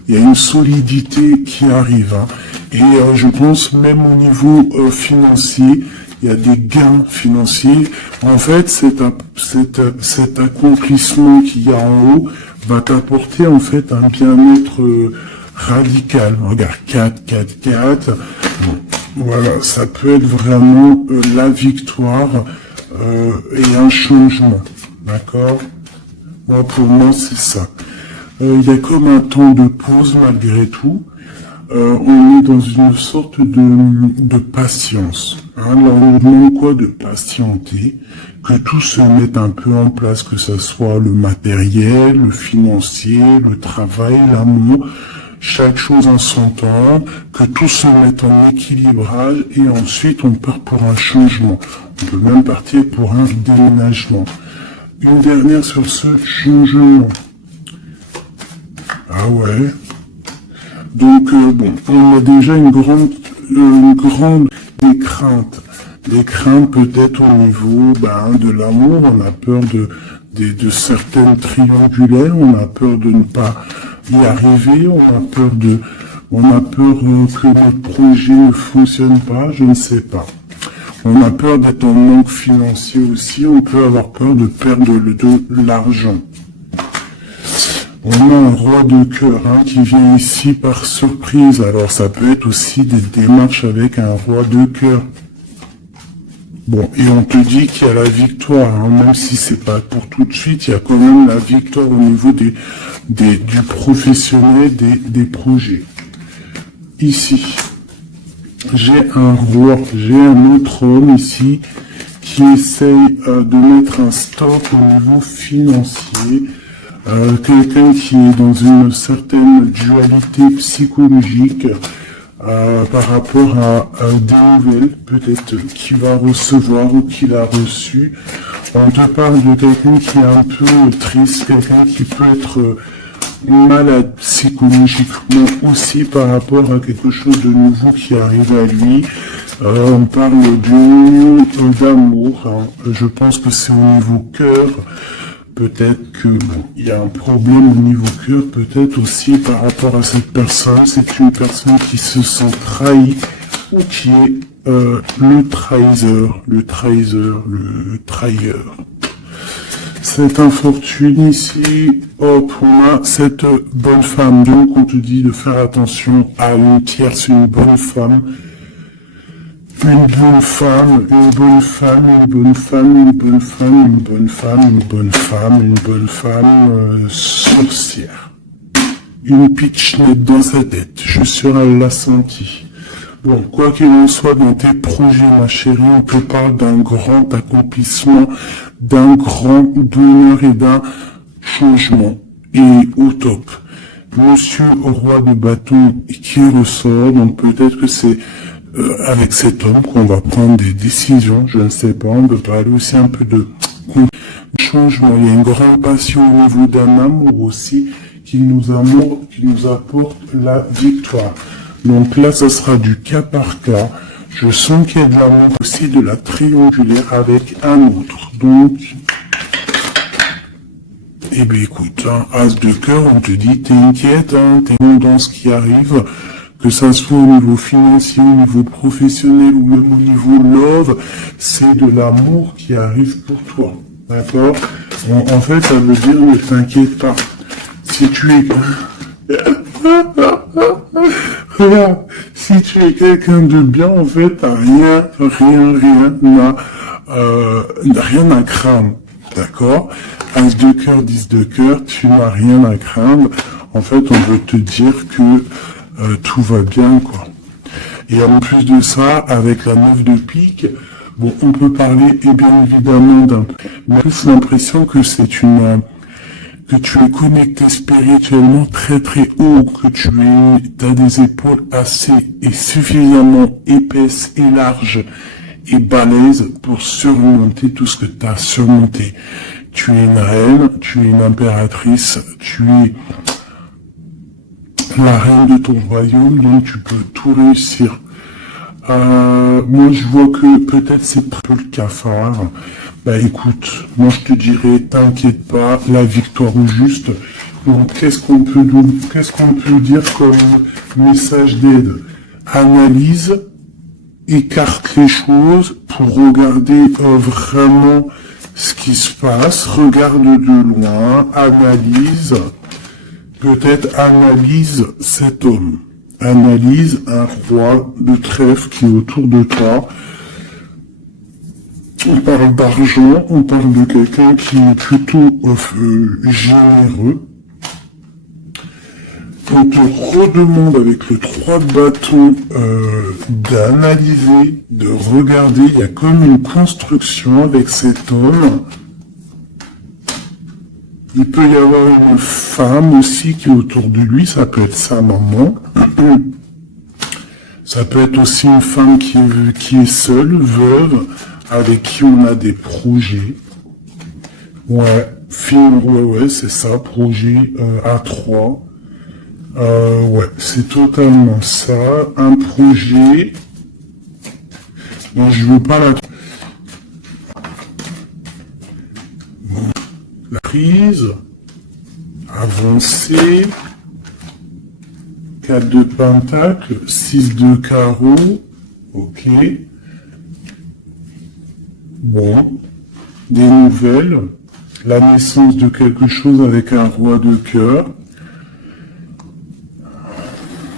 Il y a une solidité qui arrive, hein. Et je pense même au niveau financier, il y a des gains financiers. En fait, cet accomplissement qu'il y a en haut va t'apporter en fait un bien-être radical. Regarde, 4, 4, 4. Bon, voilà, ça peut être vraiment la victoire et un changement. D'accord? Bon, pour moi, c'est ça. Il y a comme un temps de pause malgré tout. On est dans une sorte de patience. Hein. Là, on nous demande quoi? De patienter, que tout se mette un peu en place, que ce soit le matériel, le financier, le travail, l'amour, chaque chose en son temps, que tout se mette en équilibrage et ensuite on part pour un changement. On peut même partir pour un déménagement. Une dernière sur ce changement. Ah ouais. Donc bon, on a déjà une grande des craintes peut-être au niveau de l'amour. On a peur de certaines triangulaires, on a peur de ne pas y arriver, on a peur On a peur que notre projet ne fonctionne pas, je ne sais pas. On a peur d'être en manque financier aussi, on peut avoir peur de perdre de l'argent. On a un roi de cœur qui vient ici par surprise. Alors ça peut être aussi des démarches avec un roi de cœur. Bon, et on te dit qu'il y a la victoire, même si c'est pas pour tout de suite, il y a quand même la victoire au niveau du professionnel des projets. Ici, j'ai un roi, j'ai un autre homme ici qui essaye de mettre un stop au niveau financier. Quelqu'un qui est dans une certaine dualité psychologique par rapport à des nouvelles, peut-être qu'il va recevoir ou qu'il a reçu. On te parle de quelqu'un qui est un peu triste, quelqu'un qui peut être malade psychologiquement aussi par rapport à quelque chose de nouveau qui arrive à lui. On parle d'une union d'amour, je pense que c'est au niveau cœur. Peut-être que il y a un problème au niveau cœur, peut-être aussi par rapport à cette personne. C'est une personne qui se sent trahie ou qui est le trahisseur, le trahilleur. Cette infortune ici, hop, on a cette bonne femme. Donc on te dit de faire attention à une tierce, une bonne femme. Une bonne femme, une bonne femme, une bonne femme, une bonne femme, une bonne femme, une bonne femme, une bonne femme sorcière. Une pitchnette dans sa tête, je suis sûr elle l'a senti. Bon, quoi qu'il en soit, dans tes projets, ma chérie, on te parle d'un grand accomplissement, d'un grand bonheur et d'un changement. Et au top. Monsieur roi de bâton qui ressort, donc peut-être que c'est avec cet homme qu'on va prendre des décisions, je ne sais pas, on peut parler aussi un peu de changement. Il y a une grande passion au niveau d'un amour aussi qui nous apporte la victoire. Donc là, ça sera du cas par cas. Je sens qu'il y a de l'amour aussi, de la triangulaire avec un autre. Donc, eh bien écoute, as de cœur, on te dit, t'inquiète, t'es dans ce qui arrive. Que ça soit au niveau financier, au niveau professionnel ou même au niveau love, c'est de l'amour qui arrive pour toi. D'accord? En fait, ça veut dire ne t'inquiète pas. Si tu es... Regarde, si tu es quelqu'un de bien, en fait, t'as rien à craindre. D'accord? As de cœur, 10 de cœur, tu n'as rien à craindre. En fait, on veut te dire que tout va bien, quoi. Et en plus de ça, avec la 9 de pique, bon, on peut parler, et bien évidemment, mais j'ai l'impression que c'est que tu es connecté spirituellement très très haut, que as des épaules assez et suffisamment épaisses et larges et balèzes pour surmonter tout ce que tu as surmonté. Tu es une reine, tu es une impératrice, tu es la reine de ton royaume, donc tu peux tout réussir. Moi je vois que peut-être c'est un peu le cafard. Bah écoute, moi je te dirais, t'inquiète pas, la victoire au juste. Donc qu'est-ce qu'on peut dire comme message d'aide? Analyse, écarte les choses pour regarder vraiment ce qui se passe, regarde de loin, analyse. Peut-être analyse cet homme, analyse un roi de trèfle qui est autour de toi. On parle d'argent, on parle de quelqu'un qui est plutôt généreux. On te redemande avec le 3 de bâton d'analyser, de regarder. Il y a comme une construction avec cet homme. Il peut y avoir une femme aussi qui est autour de lui, ça peut être sa maman. Ça peut être aussi une femme qui est seule, veuve, avec qui on a des projets. Ouais, ouais, c'est ça, projet A3. Ouais, c'est totalement ça, un projet. Bon, je veux pas la... La prise, avancer, 4 de pentacle, 6 de carreau, ok. Bon, des nouvelles, la naissance de quelque chose avec un roi de cœur.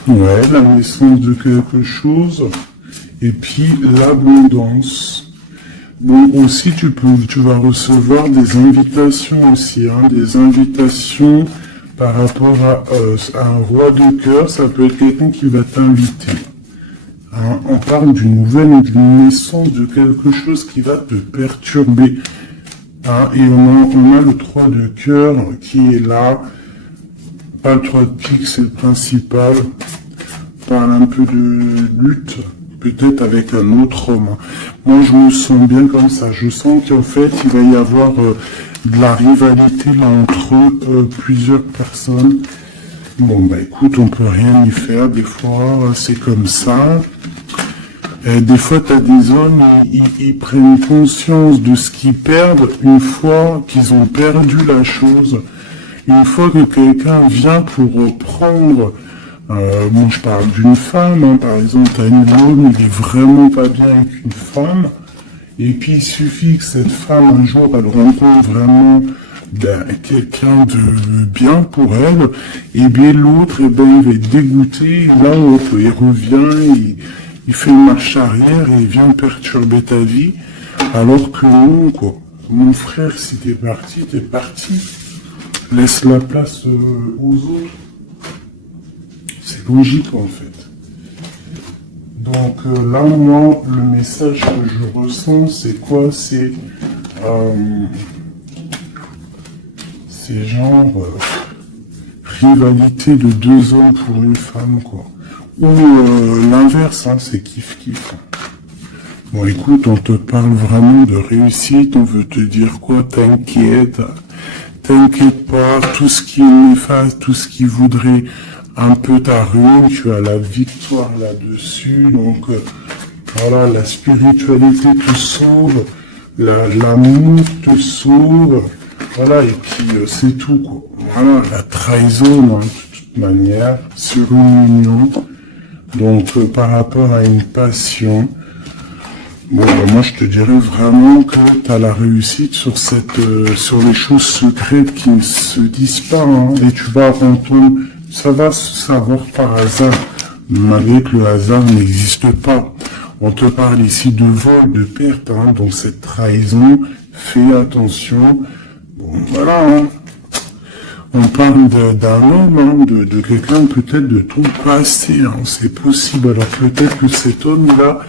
Ouais, la naissance de quelque chose. Et puis l'abondance. Bon, aussi tu vas recevoir des invitations aussi, hein, des invitations par rapport à un roi de cœur. Ça peut être quelqu'un qui va t'inviter. Hein, on parle d'une nouvelle naissance de quelque chose qui va te perturber. Hein, et on a le 3 de cœur qui est là. Pas le 3 de pique, c'est le principal. On parle un peu de lutte, peut-être avec un autre homme. Moi, je me sens bien comme ça. Je sens qu'en fait, il va y avoir de la rivalité là entre plusieurs personnes. Bon, bah écoute, on peut rien y faire. Des fois, c'est comme ça. Des fois, tu as des hommes, ils prennent conscience de ce qu'ils perdent une fois qu'ils ont perdu la chose. Une fois que quelqu'un vient pour reprendre, bon, je parle d'une femme, hein, par exemple, tu as un homme, il est vraiment pas bien avec une femme, et puis il suffit que cette femme, un jour, elle rencontre vraiment quelqu'un de bien pour elle, et bien l'autre, eh ben, il va être dégoûté, et là, il revient, il fait une marche arrière et il vient perturber ta vie, alors que non, quoi. Mon frère, si t'es parti, t'es parti. Laisse la place aux autres. C'est logique, en fait. Donc là, moi, le message que je ressens, c'est quoi? C'est genre rivalité de 2 hommes pour une femme, quoi. Ou l'inverse, hein, c'est kiff-kiff. Bon, écoute, on te parle vraiment de réussite, on veut te dire quoi? T'inquiète pas, tout ce qui est néfaste, tout ce qui voudrait un peu ta ruine, tu as la victoire là-dessus, donc voilà, la spiritualité te sauve, l'amour te sauve, voilà, et puis c'est tout, quoi. Voilà, la trahison, hein, de toute manière, sur une union. Donc, par rapport à une passion, bon, moi, je te dirais vraiment que tu as la réussite sur sur les choses secrètes qui ne se disent pas, hein, et tu vas entendre, ça va se savoir par hasard, malgré que le hasard n'existe pas. On te parle ici de vol, de perte, hein, donc cette trahison, fais attention. Bon, voilà, hein. On parle d'un homme, hein, de quelqu'un peut-être de ton passé, hein, c'est possible. Alors peut-être que cet homme-là,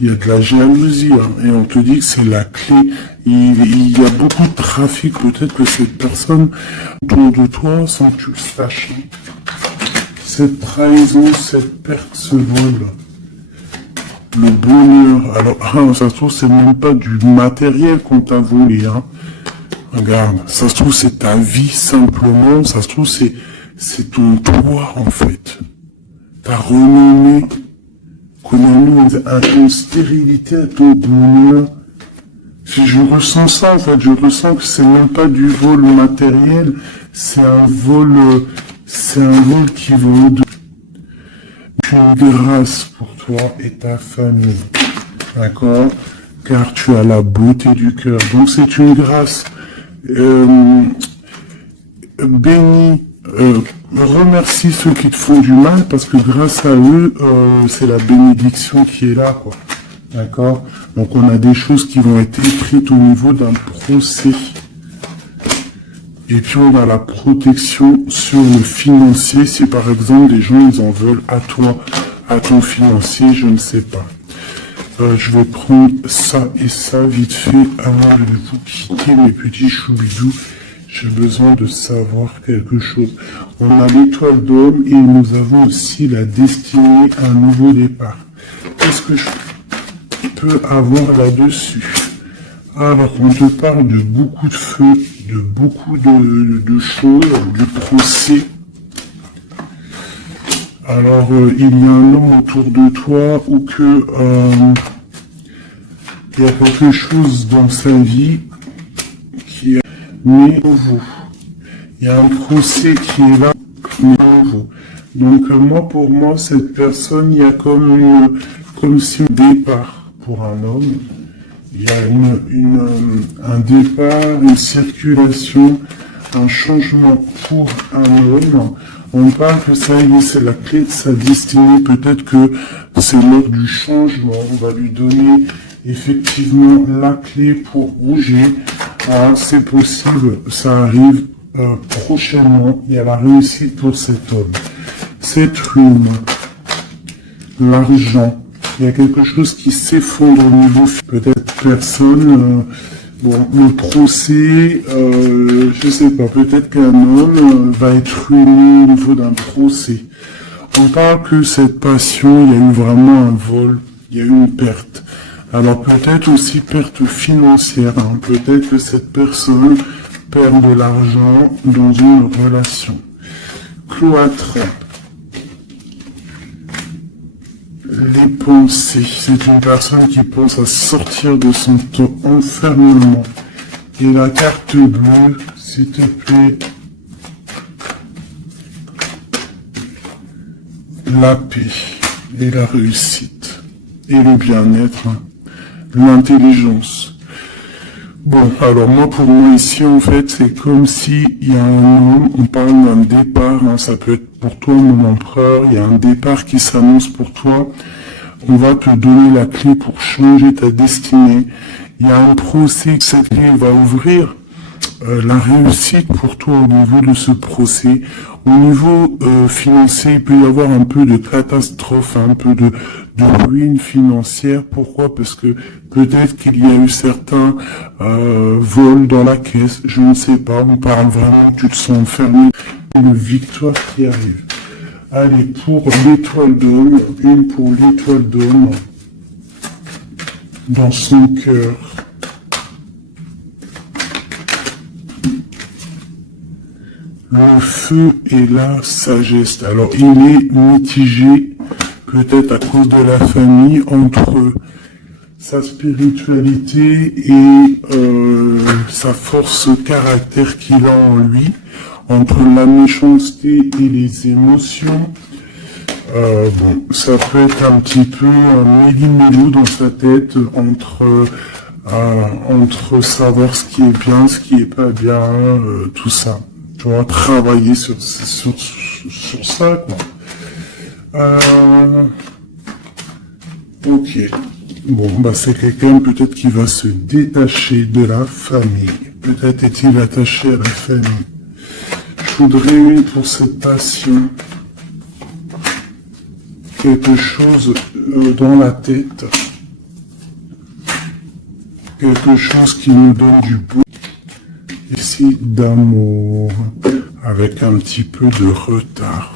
il y a de la jalousie, hein, et on te dit que c'est la clé. Il y a beaucoup de trafic, peut-être que cette personne autour de toi, sans que tu le saches, cette trahison, cette perte, ce vol, le bonheur. Alors, ça se trouve, c'est même pas du matériel qu'on t'a volé, hein. Regarde, ça se trouve c'est ta vie simplement, ça se trouve c'est ton toi en fait. Ta renommée, qu'on a mis une stérilité à ton bonheur. Si je ressens ça en fait, je ressens que c'est même pas du vol matériel, c'est un vol qui vaut de une grâce pour toi et ta famille, d'accord? Car tu as la beauté du cœur, donc c'est une grâce. Bénis, remercie ceux qui te font du mal parce que grâce à eux, c'est la bénédiction qui est là, quoi. D'accord? Donc on a des choses qui vont être écrites au niveau d'un procès. Et puis on a la protection sur le financier. Si par exemple des gens ils en veulent à toi, à ton financier, je ne sais pas. Je vais prendre ça et ça vite fait avant de vous quitter mes petits choubidous. J'ai besoin de savoir quelque chose. On a l'étoile d'homme et nous avons aussi la destinée à un nouveau départ. Qu'est-ce que je peux avoir là-dessus? Alors, on te parle de beaucoup de feu, de beaucoup de choses, du procès. Alors, il y a un homme autour de toi ou que il y a quelque chose dans sa vie qui est nouveau. Il y a un procès qui est là. mais à nouveau. Donc moi, pour moi, cette personne, il y a comme si un départ pour un homme, il y a un départ, une circulation, un changement pour un homme. On parle que ça y est, c'est la clé de sa destinée. Peut-être que c'est l'heure du changement. On va lui donner effectivement la clé pour bouger. Ah, c'est possible, ça arrive prochainement. Il y a la réussite pour cet homme. Cette rune, l'argent. Il y a quelque chose qui s'effondre au niveau, peut-être personne, bon, le procès, je sais pas, peut-être qu'un homme va être ruiné au niveau d'un procès. On parle que cette passion, il y a eu vraiment un vol, il y a eu une perte. Alors peut-être aussi perte financière, hein. Peut-être que cette personne perd de l'argent dans une relation. Cloître. Les pensées, c'est une personne qui pense à sortir de son enfermement. Et la carte bleue, s'il te plaît, la paix et la réussite et le bien-être, l'intelligence. Bon, alors moi, pour moi ici, en fait, c'est comme si il y a un homme, on parle d'un départ, hein, ça peut être pour toi, mon empereur, il y a un départ qui s'annonce pour toi, on va te donner la clé pour changer ta destinée, il y a un procès que cette clé va ouvrir, la réussite pour toi au niveau de ce procès. Au niveau financier, il peut y avoir un peu de catastrophe, un peu de ruine financière. Pourquoi? Parce que peut-être qu'il y a eu certains vols dans la caisse, je ne sais pas. On parle vraiment, tu te sens enfermé. Une victoire qui arrive. Allez, pour l'étoile d'homme, une pour l'étoile d'homme dans son cœur. Le feu et la sagesse. Alors, il est mitigé, peut-être à cause de la famille, entre sa spiritualité et sa force caractère qu'il a en lui, entre la méchanceté et les émotions. Bon, ça peut être un petit peu un méli-mélo dans sa tête entre savoir ce qui est bien, ce qui est pas bien, tout ça. Tu vois, travailler sur ça, quoi. Ok. Bon, bah c'est quelqu'un peut-être qui va se détacher de la famille. Peut-être est-il attaché à la famille. Je voudrais une pour cette passion. Quelque chose dans la tête. Quelque chose qui nous donne du beau. Ici, d'amour. Avec un petit peu de retard.